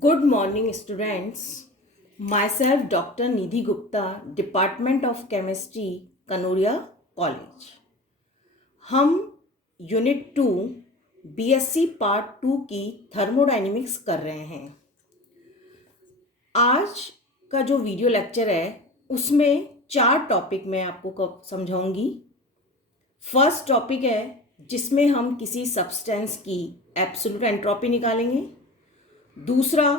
Good morning, students. Myself, Dr. Nidhi Gupta, Department of Chemistry, Kanoria College. हम unit 2 BSc part 2 की thermodynamics कर रहे हैं। आज का जो वीडियो लेक्चर है उसमें 4 टॉपिक मैं आपको समझाऊंगी। फर्स्ट टॉपिक है जिसमें हम किसी सब्सटेंस की एब्सोल्यूट एंट्रोपी निकालेंगे। दूसरा,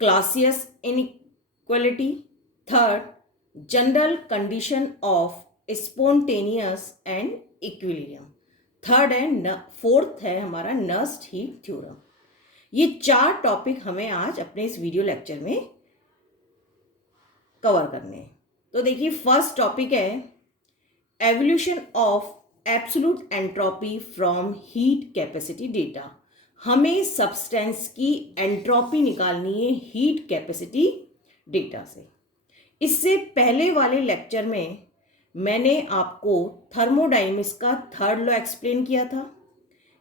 Clausius inequality. Third, general condition of spontaneous and equilibrium. Fourth है हमारा नर्स्ट हीट थ्योरम। ये 4 टॉपिक हमें आज अपने इस वीडियो लेक्चर में कवर करने हैं। तो देखिए, फर्स्ट टॉपिक है evolution of absolute entropy from heat capacity data. हमें सब्सटेंस की एंट्रोपी निकालनी है हीट कैपेसिटी डेटा से। इससे पहले वाले लेक्चर में मैंने आपको थर्मोडायनेमिक्स का थर्ड लॉ एक्सप्लेन किया था।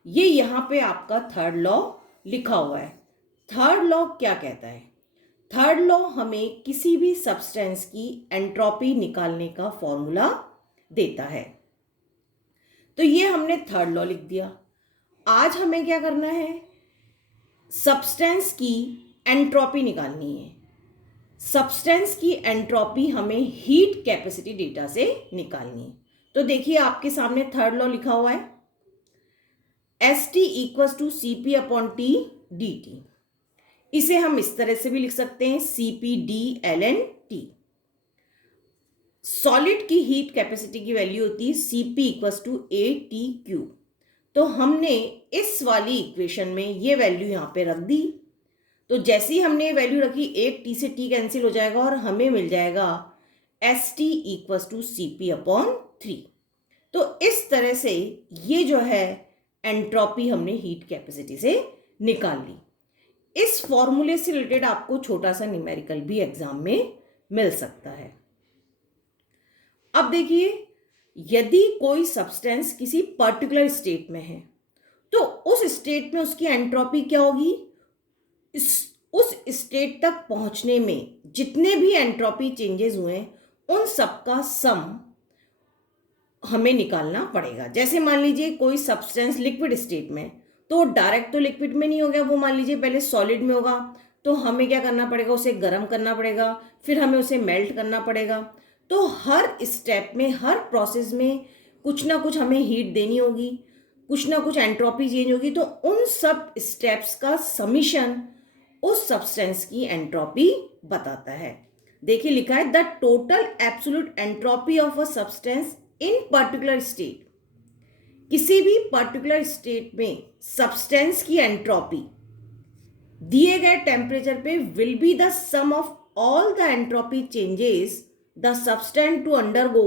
ये यहाँ पे आपका थर्ड लॉ लिखा हुआ है। थर्ड लॉ क्या कहता है? थर्ड लॉ हमें किसी भी सब्सटेंस की एंट्रोपी निकालने का फॉर्मूला देता है। तो ये हमने थर्ड लॉ लिख दिया। आज हमें क्या करना है? सब्सटेंस की एंट्रोपी निकालनी है। सब्सटेंस की एंट्रोपी हमें हीट कैपेसिटी डेटा से निकालनी है। तो देखिए, आपके सामने थर्ड लॉ लिखा हुआ है, ST equals to CP upon T dt। इसे हम इस तरह से भी लिख सकते हैं, CP d ln T। Solid की हीट कैपेसिटी की वैल्यू होती है CP इक्वल्स टू ATQ। तो हमने इस वाली इक्वेशन में ये वैल्यू यहाँ पे रख दी। तो जैसे ही हमने ये वैल्यू रखी, एक T से T कैंसिल हो जाएगा और हमें मिल जाएगा ST equals to CP upon 3। तो इस तरह से ये जो है एंट्रोपी हमने हीट कैपेसिटी से निकाल ली। इस फॉर्मूले से रिलेटेड आपको छोटा सा न्यूमेरिकल भी एग्जाम में मिल सकता है। अब देखिए, यदि कोई सब्सटेंस किसी पर्टिकुलर स्टेट में है तो उस स्टेट में उसकी एंट्रोपी क्या होगी? उस स्टेट तक पहुंचने में जितने भी एंट्रोपी चेंजेस हुए उन सबका सम हमें निकालना पड़ेगा। जैसे मान लीजिए कोई सब्सटेंस लिक्विड स्टेट में, तो डायरेक्ट तो लिक्विड में नहीं हो गया, वो मान लीजिए पहले सॉलिड में होगा। तो हमें क्या करना पड़ेगा? उसे गर्म करना पड़ेगा, फिर हमें उसे मेल्ट करना पड़ेगा। तो हर स्टेप में, हर प्रोसेस में कुछ ना कुछ हमें हीट देनी होगी, कुछ ना कुछ एंट्रोपी चेंज होगी। तो उन सब स्टेप्स का समीशन उस सब्सटेंस की एंट्रोपी बताता है। देखिए, लिखा है the total absolute entropy of a substance in particular state. किसी भी पर्टिकुलर स्टेट में सब्सटेंस की एंट्रोपी दिए गए टेम्परेचर पे will be the sum of all the entropy changes the substance to undergo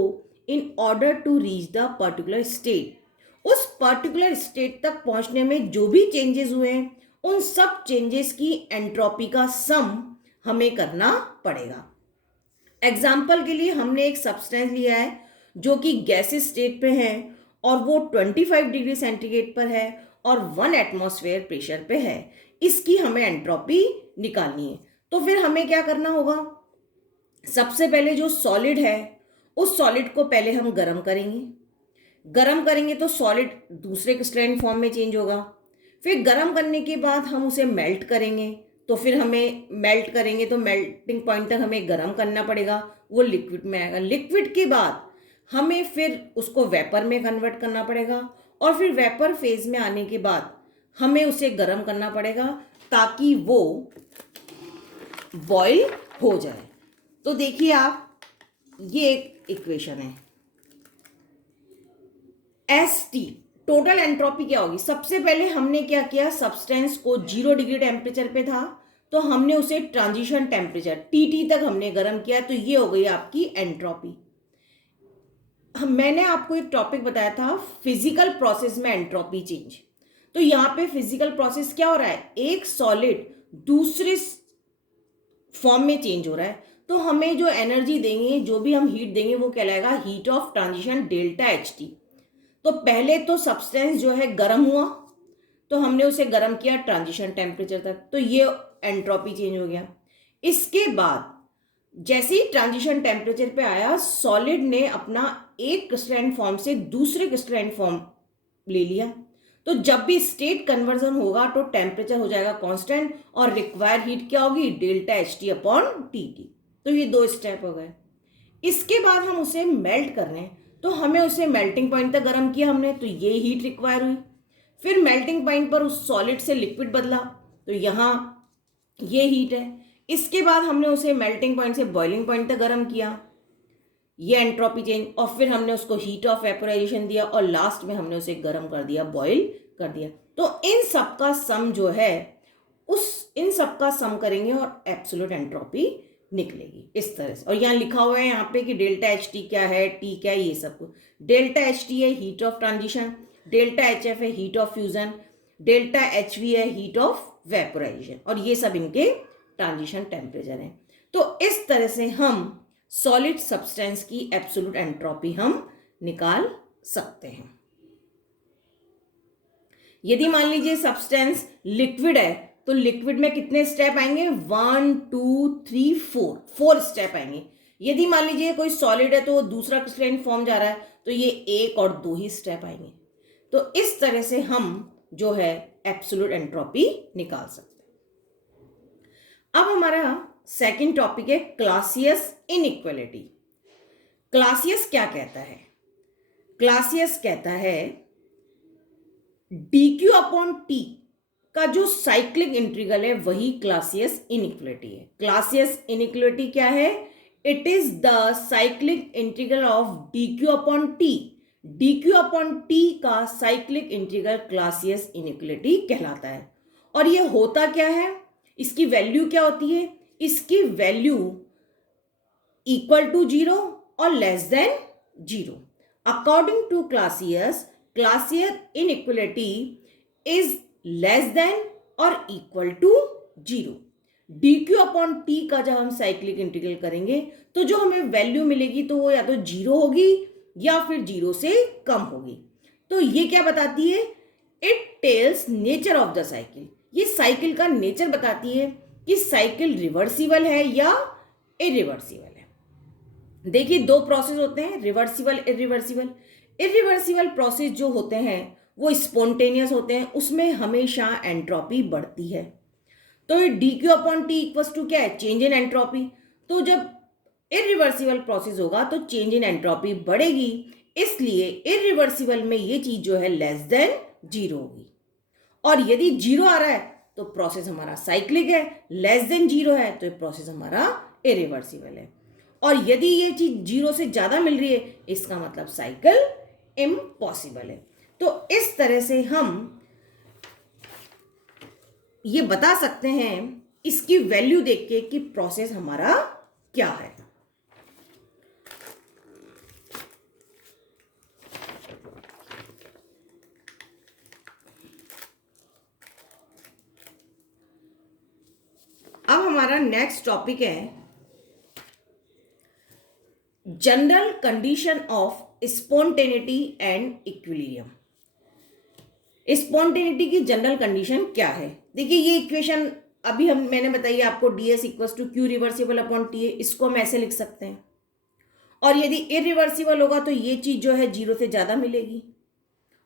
in order to reach the particular state. उस particular state तक पहुंचने में जो भी चेंजेस हुए हैं उन सब चेंजेस की एंट्रोपी का सम हमें करना पड़ेगा। एग्जाम्पल के लिए हमने एक सब्सटेंस लिया है जो कि गैसेस स्टेट पे है और वो 25 डिग्री सेंटीग्रेड पर है और 1 एटमॉस्फेयर प्रेशर पे है। इसकी हमें एंट्रोपी निकालनी है। तो फिर हमें क्या करना होगा? सबसे पहले जो सॉलिड है उस सॉलिड को पहले हम गर्म करेंगे। गर्म करेंगे तो सॉलिड दूसरे स्ट्रेंथ फॉर्म में चेंज होगा। फिर गर्म करने के बाद हम उसे मेल्ट करेंगे। तो फिर हमें मेल्ट करेंगे तो मेल्टिंग पॉइंट तक हमें गर्म करना पड़ेगा, वो लिक्विड में आएगा। लिक्विड के बाद हमें फिर उसको वेपर में कन्वर्ट करना पड़ेगा और फिर वेपर फेज में आने के बाद हमें उसे गर्म करना पड़ेगा ताकि वो बॉयल हो जाए। तो देखिए आप, ये एक इक्वेशन है। ST टोटल एंट्रोपी क्या होगी? सबसे पहले हमने क्या किया? सब्सटेंस को 0 डिग्री टेम्परेचर पे था तो हमने उसे ट्रांजिशन टेम्परेचर TT तक हमने गर्म किया। तो ये हो गई आपकी एंट्रोपी। मैंने आपको एक टॉपिक बताया था फिजिकल प्रोसेस में एंट्रोपी चेंज। तो यहाँ पे फिजिकल प्रोसेस क्या हो रहा है? एक सॉलिड दूसरे फॉर्म में चेंज हो रहा है। तो हमें जो एनर्जी देंगे, जो भी हम हीट देंगे, वो कहलाएगा heat of transition delta HT। तो पहले तो सब्सटेंस जो है गर्म हुआ तो हमने उसे गर्म किया ट्रांजिशन टेम्परेचर तक। तो ये एंट्रोपी चेंज हो गया। इसके बाद जैसे ही ट्रांजिशन टेम्परेचर पे आया, सॉलिड ने अपना एक क्रिस्टलाइन फॉर्म से दूसरे क्रिस्टलाइन फॉर्म ले लिया। तो जब भी स्टेट कन्वर्जन होगा तो टेम्परेचर हो जाएगा कांस्टेंट और रिक्वायर्ड हीट क्या होगी, delta H T upon T T. तो ये दो स्टेप हो गए। इसके बाद हम उसे मेल्ट कर रहे हैं, तो हमें उसे मेल्टिंग पॉइंट तक गर्म किया हमने, तो ये हीट रिक्वायर हुई। फिर मेल्टिंग पॉइंट पर उस सॉलिड से लिक्विड बदला, तो यहाँ ये हीट है। इसके बाद हमने उसे मेल्टिंग पॉइंट से बॉइलिंग पॉइंट तक गर्म किया, ये एंट्रोपी चेंज, और फिर हमने उसको हीट ऑफ वेपोराइजेशन दिया और लास्ट में हमने उसे गर्म कर दिया, बॉईल कर दिया। तो इन सब का सम जो है इन सब का सम करेंगे और एब्सोल्यूट एंट्रोपी निकलेगी इस तरह से। और यहाँ लिखा हुआ है यहाँ पे कि डेल्टा एच टी क्या है, टी क्या है, ये सब कुछ। डेल्टा एच टी है heat of transition, delta H F है heat of fusion, delta H V है हीट ऑफ वेपोराइजेशन, और ये सब इनके ट्रांजिशन टेम्परेचर हैं। तो इस तरह से हम सॉलिड सब्सटेंस की एब्सोल्यूट एंट्रोपी हम निकाल सकते हैं। यदि मान लीजिए सब्सटेंस लिक्विड है, तो लिक्विड में कितने स्टेप आएंगे, 1 2 3 4 स्टेप आएंगे। यदि मान लीजिए कोई सॉलिड है तो वो दूसरा क्रिस्टलाइन फॉर्म जा रहा है, तो ये 1 और 2 ही स्टेप आएंगे। तो इस तरह से हम जो है एब्सोल्यूट एंट्रोपी निकाल सकते हैं। अब हमारा सेकंड टॉपिक है क्लासियस इनइक्वालिटी। क्लासियस क्या कहता है, क्लासियस कहता है dq अपॉन टी का जो साइक्लिक इंटीग्रल है वही क्लासियस इनइक्वालिटी है। क्लासियस इनइक्वालिटी क्या है, it is the cyclic integral of dq upon T. dq upon T का साइक्लिक इंटीग्रल क्लासियस इनइक्वालिटी कहलाता है। और ये होता क्या है, इसकी वैल्यू क्या होती है, इसकी वैल्यू इक्वल टू 0 और less than 0। According to Clausius, Clausius inequality is less than और equal to 0। dq upon T का जब हम साइक्लिक इंटीग्रल करेंगे तो जो हमें वैल्यू मिलेगी तो वो या तो 0 होगी या फिर 0 से कम होगी। तो ये क्या बताती है, it tells nature of the cycle. ये साइकिल का नेचर बताती है कि साइकिल रिवर्सिबल है या इरिवर्सिबल है। देखिए दो प्रोसेस होते हैं, रिवर्सिबल इरिवर्सिबल। इरिवर्सिबल प्रोसेस जो होते हैं वो स्पॉन्टेनियस होते हैं, उसमें हमेशा एंट्रोपी बढ़ती है। तो ये dq upon T equals to क्या है, चेंज इन एंट्रोपी। तो जब इरिवर्सिबल प्रोसेस होगा तो चेंज इन एंट्रोपी बढ़ेगी, इसलिए इरिवर्सिबल में ये चीज जो है लेस देन 0 होगी। और यदि 0 आ रहा है तो प्रोसेस हमारा साइक्लिक है, लेस देन 0 है तो ये प्रोसेस हमारा इरिवर्सिबल है। और यदि ये चीज 0 से ज्यादा मिल रही है, इसका मतलब साइकिल इम्पॉसिबल है। तो इस तरह से हम ये बता सकते हैं इसकी वैल्यू देख के कि प्रोसेस हमारा क्या है। अब हमारा नेक्स्ट टॉपिक है general condition of spontaneity and equilibrium. Spontaneity की जनरल कंडीशन क्या है, देखिए ये इक्वेशन अभी मैंने बताई आपको, ds equals to Q reversible upon T है, इसको हम ऐसे लिख सकते हैं। और यदि इरिवर्सिबल होगा तो ये चीज जो है 0 से ज्यादा मिलेगी,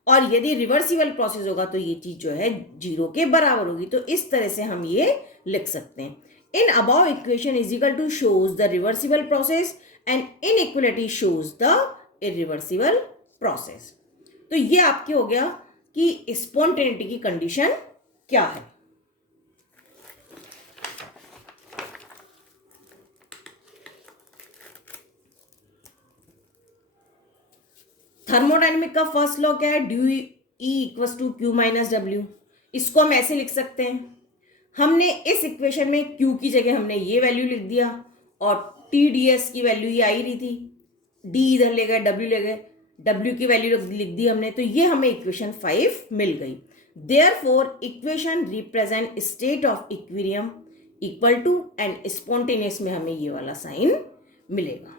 और यदि रिवर्सिबल प्रोसेस होगा तो ये चीज जो है 0 के बराबर होगी। तो इस तरह से हम ये लिख सकते हैं, in above equation is equal to shows the reversible process and inequality shows the irreversible process. तो ये आपके हो गया कि स्पॉन्टेनिटी की कंडीशन क्या है। थर्मोडायनेमिक का फर्स्ट लॉ क्या है, ड्यू E equals to Q minus W. इसको हम ऐसे लिख सकते हैं, हमने इस इक्वेशन में क्यू की जगह हमने ये वैल्यू लिख दिया और टी डी एस की वैल्यू ये आई रही थी, डी इधर ले गए, डब्ल्यू ले गए, डब्ल्यू की वैल्यू लिख दी हमने, तो ये हमें इक्वेशन 5 मिल गई। Therefore equation represent state of equilibrium equal to and spontaneous में हमें ये वाला साइन मिलेगा।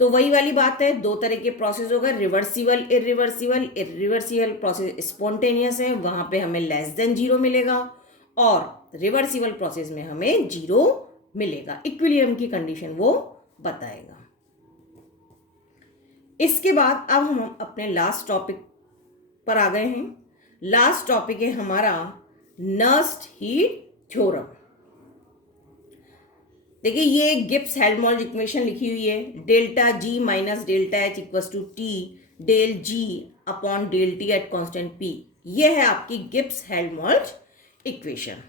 तो वही वाली बात है, दो तरह के प्रोसेस होगा, reversible irreversible. Irreversible process spontaneous है, वहां पे हमें लेस देन 0 मिलेगा, और रिवर्सिबल प्रोसेस में हमें 0 मिलेगा। इक्विलिब्रियम की कंडीशन वो बताएगा। इसके बाद अब हम अपने लास्ट टॉपिक पर आ गए हैं। लास्ट टॉपिक है हमारा नर्स्ट हीट थ्योरम। देखिए ये गिब्स हेल्महोल्ट्ज इक्वेशन लिखी हुई है, delta G minus delta H equals to T del G upon del T at constant P. ये है आपकी Gibbs Helmholtz equation.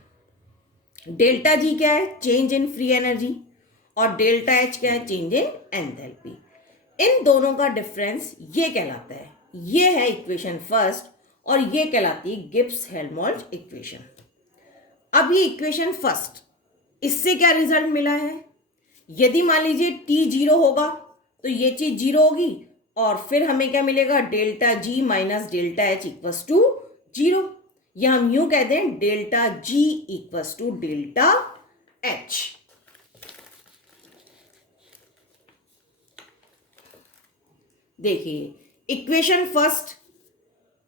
Delta G क्या है? Change in free energy. और डेल्टा एच क्या है? चेंज इन एंथैल्पी। इन दोनों का डिफरेंस ये कहलाता है, ये है इक्वेशन फर्स्ट और ये कहलाती है गिब्स हेल्महोल्ट्ज इक्वेशन। अब ये इक्वेशन फर्स्ट, इससे क्या रिजल्ट मिला है? यदि मान लीजिए टी 0 होगा तो ये चीज 0 होगी और फिर हमें क्या मिलेगा? Delta G minus delta H equals to 0, या हम यूं कहते हैं delta G equals to delta H. देखिए इक्वेशन फर्स्ट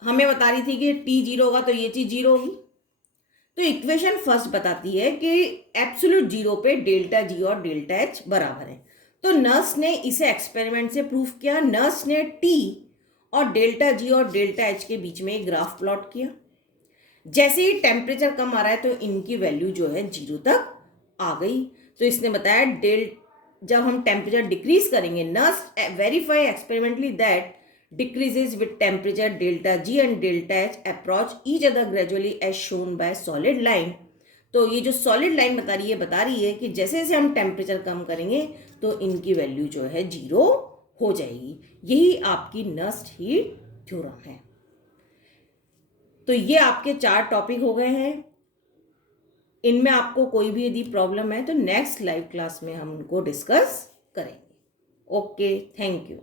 हमें बता रही थी कि टी 0 होगा तो ये चीज 0 होगी। तो इक्वेशन फर्स्ट बताती है कि एब्सोल्यूट 0 पे डेल्टा जी और डेल्टा एच बराबर है। तो नर्स ने इसे एक्सपेरिमेंट से प्रूफ किया। नर्स ने टी और डेल्टा जी और डेल्टा एच के बीच में एक ग्राफ प्लॉट किया। जैसे ही टेम्परेचर कम आ रहा है तो इनकी वैल्यू जो है 0 तक आ गई। तो इसने बताया जब हम टेम्परेचर डिक्रीज करेंगे, nurse verify experimentally that decreases with temperature delta G and delta H approach each other gradually as shown by solid line। तो ये जो solid line बता रही है कि जैसे जैसे हम टेम्परेचर कम करेंगे तो इनकी वैल्यू जो है 0 हो जाएगी। यही आपकी नर्स्ट हीट थ्योरम है। तो ये आपके 4 टॉपिक हो गए हैं। इनमें आपको कोई भी यदि प्रॉब्लम है तो नेक्स्ट लाइव क्लास में हम उनको डिस्कस करेंगे। Okay, thank you.